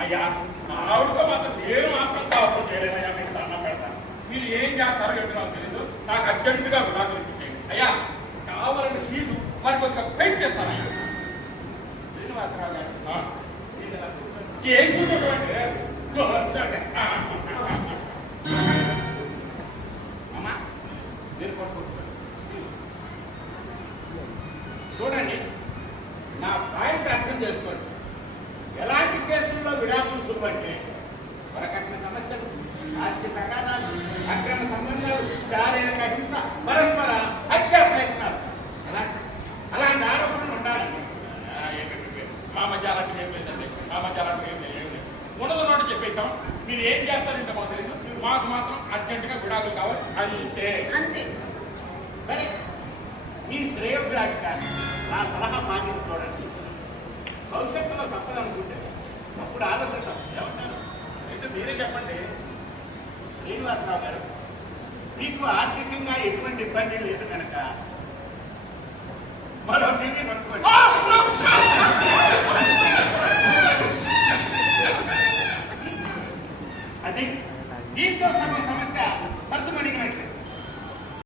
అయ్యా మా ఆవిడతో మాత్రం నేను మాత్రం కావచ్చు చేయలేనయ్యా మీకు దండం పెడతాను మీరు ఏం చేస్తారో చెప్పి నాకు తెలీదు. నాకు అర్జెంటుగా విడాకులు ఇప్పించేయండి అయ్యా కావాలని ఫీజు మరి కొద్దిగా పెయిట్ చేస్తానయ్యా శ్రీనివాసరావు గారు ఏం కూర్చోటంటే అమ్మా మీరు కూడా చూడండి నా పాయింట్ అర్థం చేసుకోండి. విడాకులు సులువంటే వరకట్న సమస్యలు ఆస్తి తగాదాలు అక్రమ సంబంధాలు శారీరక హింస పరస్పర హత్య ప్రయత్నాలు. అలాంటి ఆరోపణలు ఉండాలండి. మా మధ్య అలాంటివి ఏం లేదండి. మా మధ్య అలాంటివి ఏం లేదు. ఉన్నది నోటి చెప్పేశాం. మీరు ఏం చేస్తారంటే మాకు తెలియదు మాకు మాత్రం అర్జెంటుగా విడాకులు కావాలి. అంతే. అంతే. సరే. మీ శ్రేయోభిలాషి నా సలహా పాటించి చూడండి. భవిష్యత్తులో అప్పుడు ఆలోచిస్తాం ఏమంటారు? అయితే మీరే చెప్పండి. శ్రీనివాసరావు గారు మీకు ఆర్థికంగా ఎటువంటి ఇబ్బంది లేదు కనుక మరో టీవీ కొనుక్కోండి. అది దీంతో సర్దుమణిగినట్లే